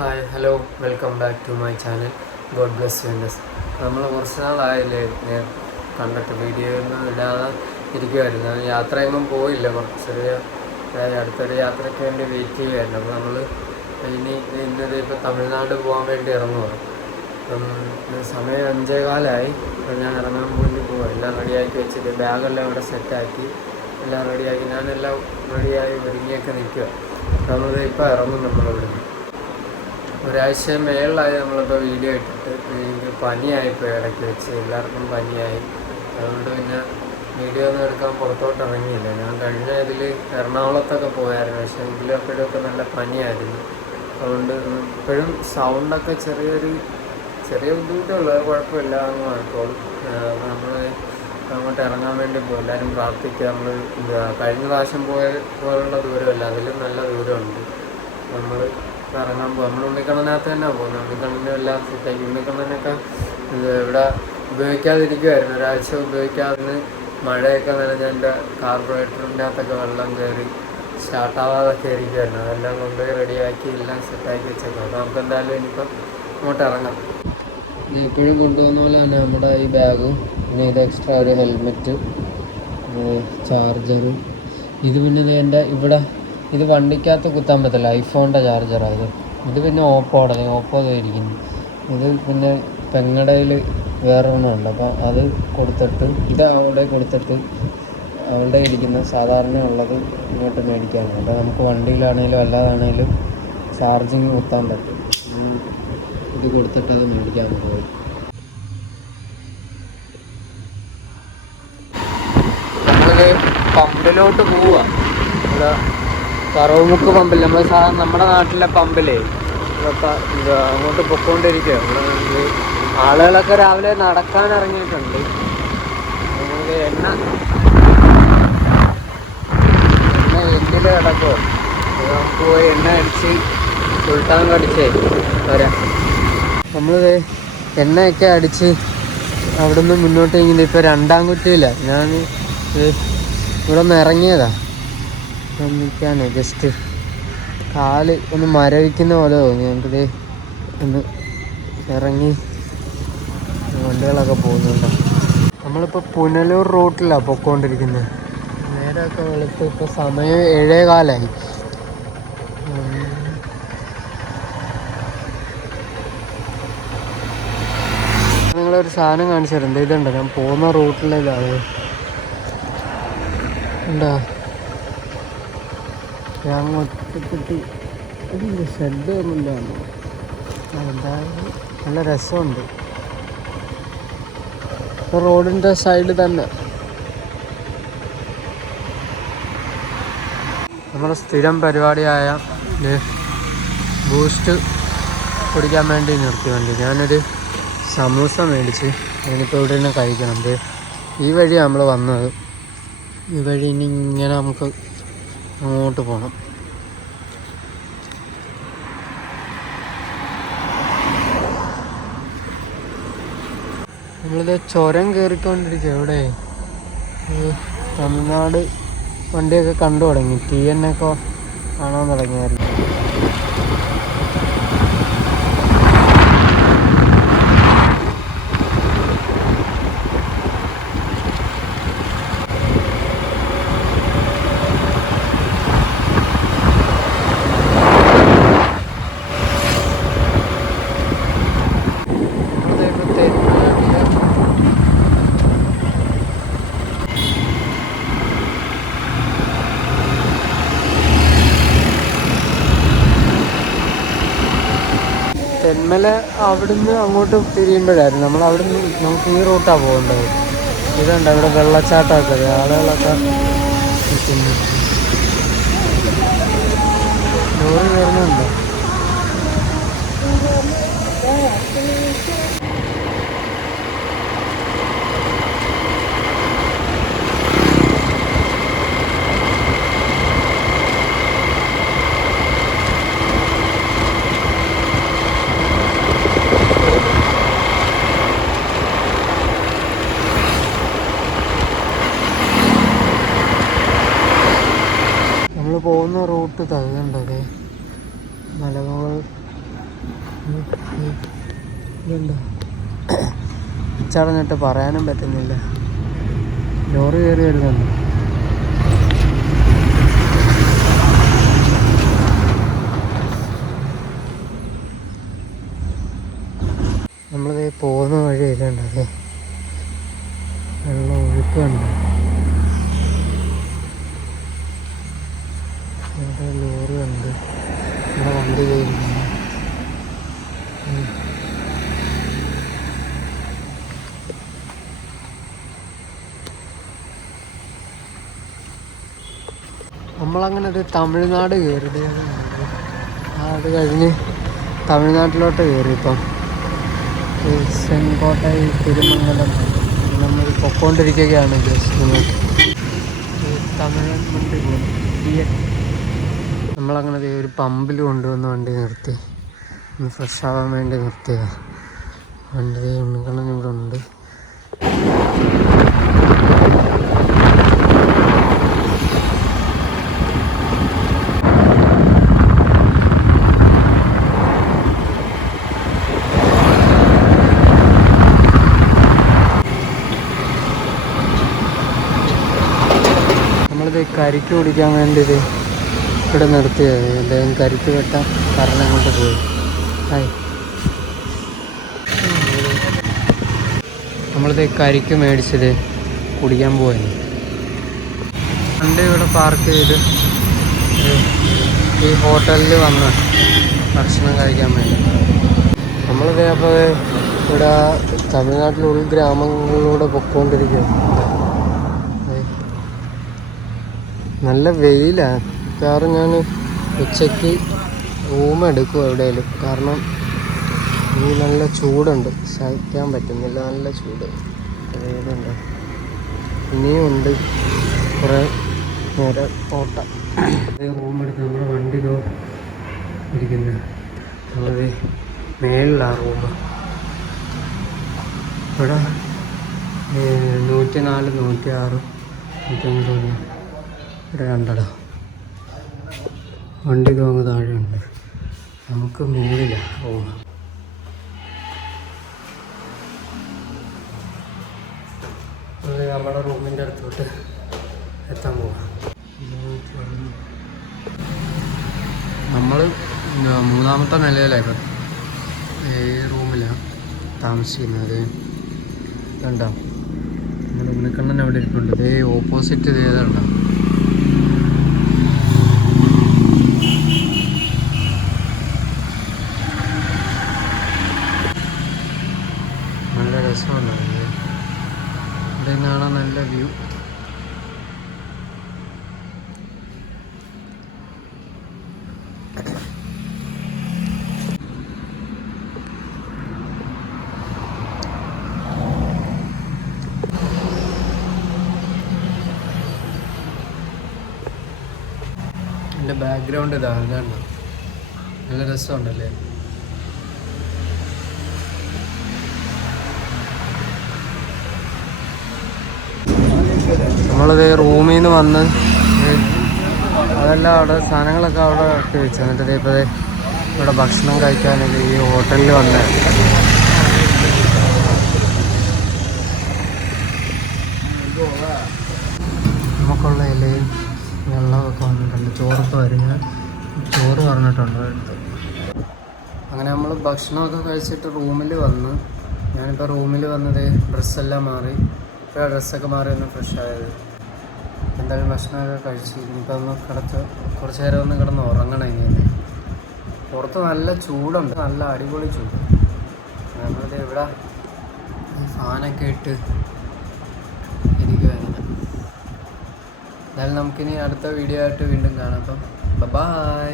Hi hello welcome back to my channel God bless യുഎൻഎസ്. നമ്മൾ കുറച്ച് നാളായില്ലേ ഞാൻ കണ്ടിട്ട് വീഡിയോ ഒന്നും ഇടാതെ ഇരിക്കുമായിരുന്നു. യാത്രയൊന്നും പോയില്ല, ചെറിയ അടുത്തൊരു യാത്രയ്ക്ക് വേണ്ടി വെയിറ്റ് ചെയ്യുമായിരുന്നു. അപ്പോൾ നമ്മൾ ഇന്നത് ഇപ്പോൾ തമിഴ്നാട് പോകാൻ വേണ്ടി ഇറങ്ങുക. സമയം 5:15. അപ്പോൾ ഞാൻ ഇറങ്ങാൻ വേണ്ടി പോവുക. എല്ലാം റെഡിയാക്കി വെച്ചിട്ട് ബാഗെല്ലാം ഇവിടെ സെറ്റാക്കി എല്ലാം റെഡിയാക്കി ഞാനെല്ലാം റെഡിയായി ഒരുങ്ങിയൊക്കെ നിൽക്കുക. ഇപ്പോൾ ഇറങ്ങും നമ്മളിവിടെ. ഒരാഴ്ച മേളിലായി നമ്മളിപ്പോൾ വീഡിയോ ഇട്ടിട്ട്. എനിക്ക് പനിയായിപ്പോയി ഇടയ്ക്ക് വെച്ച്, എല്ലാവർക്കും പനിയായി. അതുകൊണ്ട് പിന്നെ വീഡിയോ ഒന്നും എടുക്കാൻ പുറത്തോട്ട് ഇറങ്ങിയില്ല. ഞാൻ കഴിഞ്ഞ ഇതിൽ എറണാകുളത്തൊക്കെ പോയായിരുന്നു, പക്ഷേ എങ്കിലും അപ്പോഴൊക്കെ നല്ല പനിയായിരുന്നു. അതുകൊണ്ട് ഇപ്പോഴും സൗണ്ടൊക്കെ ചെറിയ ബുദ്ധിമുട്ടുള്ളൂ, കുഴപ്പമില്ല, അങ്ങ് കുഴപ്പമുള്ളൂ. നമ്മൾ അങ്ങോട്ട് ഇറങ്ങാൻ വേണ്ടി പോകും. എല്ലാവരും പ്രാർത്ഥിക്കുക. നമ്മൾ കഴിഞ്ഞ പ്രാവശ്യം പോലുള്ള ദൂരമല്ല, അതിലും നല്ല ദൂരമുണ്ട്. നമ്മൾ ഇറങ്ങാൻ പോകും. നമ്മൾ ഉണ്ണിക്കണ്ണനകത്ത് തന്നെ പോകുന്നത്. ഉണ്ണിക്കണ്ണനും എല്ലാം സെറ്റാക്കി. ഉണ്ണിക്കണ്ണനൊക്കെ ഇവിടെ ഉപയോഗിക്കാതിരിക്കുമായിരുന്നു, ഒരാഴ്ച ഉപയോഗിക്കാതെ മഴയൊക്കെ നനഞ്ഞ എൻ്റെ കാർബറേറ്ററിൻ്റെ അകത്തൊക്കെ വെള്ളം കയറി സ്റ്റാർട്ടാവാതൊക്കെ ഇരിക്കുമായിരുന്നു. അതെല്ലാം കൊണ്ടുപോയി റെഡിയാക്കി എല്ലാം സെറ്റാക്കി വെച്ചേക്കാം. അപ്പോൾ നമുക്ക് എന്തായാലും ഇനിയിപ്പം അങ്ങോട്ട് ഇറങ്ങാം. എപ്പോഴും കൊണ്ടുപോകുന്ന പോലെ തന്നെ നമ്മുടെ ഈ ബാഗും, പിന്നെ ഇത് എക്സ്ട്രാ ഒരു ഹെൽമെറ്റ്, ചാർജറും. ഇത് പിന്നെ എൻ്റെ ഇവിടെ ഇത് വണ്ടിക്കകത്ത് കുത്താൻ പറ്റില്ല, ഐഫോണിൻ്റെ ചാർജറാണ് ഇത് പിന്നെ ഓപ്പോ ഇരിക്കുന്നു. ഇത് പിന്നെ പെങ്ങടയിൽ വേറൊരെണ്ണമുണ്ട്, അപ്പോൾ അത് കൊടുത്തിട്ട് ഇത് അവിടെ കൊടുത്തിട്ട് അവിടെ ഇരിക്കുന്ന സാധാരണ ഉള്ളത് ഇങ്ങോട്ട് മേടിക്കാനുണ്ട്. അപ്പോൾ നമുക്ക് വണ്ടിയിലാണെങ്കിലും അല്ലാതാണെങ്കിലും ചാർജിങ് കുത്താൻ പറ്റും. ഇത് കൊടുത്തിട്ട് അത് മേടിക്കാൻ പോകും. നമ്മളിത് പമ്പിലോട്ട് പോവുക. ഇവിടെ പറവമുക്ക് പമ്പിൽ നമ്മൾ നമ്മുടെ നാട്ടിലെ പമ്പിലേ അങ്ങോട്ട് പൊക്കോണ്ടിരിക്കുക. ഇവിടെ ആളുകളൊക്കെ രാവിലെ നടക്കാൻ ഇറങ്ങിയിട്ടുണ്ട്. നമുക്ക് എണ്ണ എണ്ണിൽ കിടക്കുമോ, നമുക്ക് പോയി എണ്ണ അടിച്ച് ഫുൾട്ടാൻ കടിച്ചേ വരാം. നമ്മളിത് എണ്ണയൊക്കെ അടിച്ച് അവിടെ നിന്ന് മുന്നോട്ട് ഇങ്ങനെ ഇപ്പോൾ 2-ാം കുറ്റിയില്ല. ഞാൻ ഇവിടെ നിന്ന് ഇറങ്ങിയതാ നിൽക്കാനേ, ജസ്റ്റ് കാല് ഒന്ന് മരവിക്കുന്ന പോലെ തോന്നി. നമുക്കിത് ഒന്ന് ഇറങ്ങി വണ്ടികളൊക്കെ പോകുന്നുണ്ട്. നമ്മളിപ്പോൾ പുനലൂർ റൂട്ടിലാണ് പൊയ്ക്കൊണ്ടിരിക്കുന്നത്. നേരമൊക്കെ വെളുത്ത് ഇപ്പോൾ സമയം 7:15. നിങ്ങളൊരു സാധനം കാണിച്ചു തരുന്നുണ്ട്. ഇതുണ്ട്, ഞാൻ പോകുന്ന റൂട്ടിലാണ്. എന്താ ഞാൻ ഒറ്റപ്പെട്ട് ഇതില്ല, ഷെഡ് ഒന്നുമില്ല. എന്തായാലും നല്ല രസമുണ്ട്. റോഡിൻ്റെ സൈഡിൽ തന്നെ നമ്മുടെ സ്ഥിരം പരിപാടിയായ ബൂസ്റ്റ് കുടിക്കാൻ വേണ്ടി നിർത്തി വണ്ടി. ഞാനൊരു സമൂസ മേടിച്ച് അതിനിപ്പോൾ ഇവിടെ നിന്ന് കഴിക്കണം. ഈ വഴിയാണ് നമ്മൾ വന്നത്. ഈ വഴി ഇനി ഇങ്ങനെ നമുക്ക് അങ്ങോട്ട് പോകണം. നമ്മളിത് ചുരം കയറിക്കൊണ്ടിരിക്കുക. എവിടെ തമിഴ്നാട് വണ്ടിയൊക്കെ കണ്ടു തുടങ്ങി. TN ഒക്കെ കാണാൻ തുടങ്ങിയായിരുന്നു. തെന്മല അവിടുന്ന് അങ്ങോട്ട് തിരിയുമ്പോഴായിരുന്നു നമ്മൾ അവിടുന്ന് നമുക്ക് ഈ റൂട്ടാണ് പോകേണ്ടത്. ഇതുണ്ട് ഇവിടെ വെള്ളച്ചാട്ടമൊക്കെ, ആളുകളൊക്കെ നിൽക്കുന്നു. ലോറി കയറുന്നുണ്ട്. പോകുന്ന റൂട്ട് തകണ്ടത് മലകൾ ഇതുണ്ടോ, ചടഞ്ഞിട്ട് പറയാനും പറ്റുന്നില്ല. ലോറി കയറി വരുന്നുണ്ട്. നമ്മളിത് പോകുന്ന വഴി ഇതുണ്ട്, അതെ വെള്ളം ഒഴുക്കുണ്ട്. ഇവിടെ ലോറി ഉണ്ട്, ഇവിടെ വണ്ടി കയറുന്നു. നമ്മളങ്ങനെ ഒരു തമിഴ്നാട് കയറി. അത് കഴിഞ്ഞ് തമിഴ്നാട്ടിലോട്ട് കയറി. ഇപ്പം ചെങ്കോട്ടൈ തിരുമംഗലം നമ്മൾ പൊക്കോണ്ടിരിക്കുകയാണ്. ജസ്റ്റ് തമിഴ്നാട്ടിൽ പോകും. നമ്മളങ്ങനെ ഒരു പമ്പിൽ കൊണ്ടുവന്ന് വണ്ടി നിർത്തി, ഒന്ന് ഫ്രഷ് ആവാൻ വേണ്ടി നിർത്തിയതാണ്. വണ്ടി ഉണ്ണിക്കണ്ണൻ ഇവിടെ ഉണ്ട്. നമ്മളിത് കരിക്ക് കുടിക്കാൻ വേണ്ടിയത് ഇവിടെ നിർത്തിയത്. അദ്ദേഹം കരിക്ക് വെട്ടാൻ കാരണം കൊണ്ട് പോയി. നമ്മളിത് കരിക്ക് മേടിച്ചത് കുടിക്കാൻ പോയത്. വണ്ടി ഇവിടെ പാർക്ക് ചെയ്ത് ഈ ഹോട്ടലിൽ വന്ന് ഭക്ഷണം കഴിക്കാൻ വേണ്ടി. നമ്മളിത് അപ്പോൾ ഇവിടെ തമിഴ്നാട്ടിലെ ഉൾഗ്രാമങ്ങളിലൂടെ പൊക്കോണ്ടിരിക്കുകയാണ്. നല്ല വെയിലാണ്. കാരണം ഞാൻ ഉച്ചയ്ക്ക് റൂം എടുക്കും എവിടെയെങ്കിലും. കാരണം ഈ നല്ല ചൂടുണ്ട്, സഹിക്കാൻ പറ്റുന്നില്ല, നല്ല ചൂട്. വെയിലുണ്ട്, ഇനിയും ഉണ്ട് കുറേ നേരം ഓട്ടം. റൂം എടുത്ത് നമ്മുടെ വണ്ടി ഇരിക്കുന്നത് നമ്മളത് മേളിലാണ് റൂം. ഇവിടെ 104, 106, 105 ഇവിടെ കണ്ടടോ. വണ്ടി തോങ്ങ് താഴെയുണ്ട്, നമുക്ക് മുകളിലാണ് റൂം. നമ്മുടെ റൂമിൻ്റെ അടുത്തോട്ട് എത്താൻ പോകാം. നമ്മൾ 3ാമത്തെ നിലയിലാണ്. ഈ റൂമിലാണ് താമസിക്കുന്നത്. കണ്ടോ, നമ്മുടെ ഉണ്ണിക്കണ്ണൻ അവിടെ ഇരിപ്പുണ്ട്. ഇതേ ഓപ്പോസിറ്റ് ചെയ്തുണ്ടോ. നല്ല രസമാണ് ഇവിടെ കാണാൻ, നല്ല വ്യൂ. എൻ്റെ ബാക്ക്ഗ്രൗണ്ട് ഇതാണ്, നല്ല രസമുണ്ടല്ലേ. നമ്മളത് റൂമിൽ നിന്ന് വന്ന് അതെല്ലാം അവിടെ സാധനങ്ങളൊക്കെ അവിടെ ഇട്ട് വെച്ചു. എന്നിട്ട് ഇപ്പോൾ ഇവിടെ ഭക്ഷണം കഴിക്കാനൊക്കെ ഈ ഹോട്ടലിൽ വന്ന് നമുക്കുള്ള ഇലയും വെള്ളമൊക്കെ വന്നിട്ടുണ്ട്. ചോറൊക്കെ വരുന്ന ചോറ് പറഞ്ഞിട്ടുണ്ട് എടുത്ത്. അങ്ങനെ നമ്മൾ ഭക്ഷണമൊക്കെ കഴിച്ചിട്ട് റൂമിൽ വന്ന്. ഞാനിപ്പോൾ റൂമിൽ വന്നത് ഡ്രസ്സെല്ലാം മാറി. ഇപ്പോൾ ഡ്രസ്സൊക്കെ മാറി ഒന്ന് ഫ്രഷ് ആയത്. എന്തായാലും ഭക്ഷണമൊക്കെ കഴിച്ച് ഇനിയിപ്പോൾ ഒന്ന് കുറച്ച് നേരം ഒന്ന് കിടന്ന് ഉറങ്ങണം. ഇനി പുറത്ത് നല്ല ചൂടുണ്ട്, നല്ല അടിപൊളി ചൂട്. നമ്മളിത് ഇവിടെ ഫാനൊക്കെ ഇട്ട് ഇരിക്കുവായിരുന്നു. എന്തായാലും നമുക്കിനി അടുത്ത വീഡിയോ ആയിട്ട് വീണ്ടും കാണാം. അപ്പം ബൈ.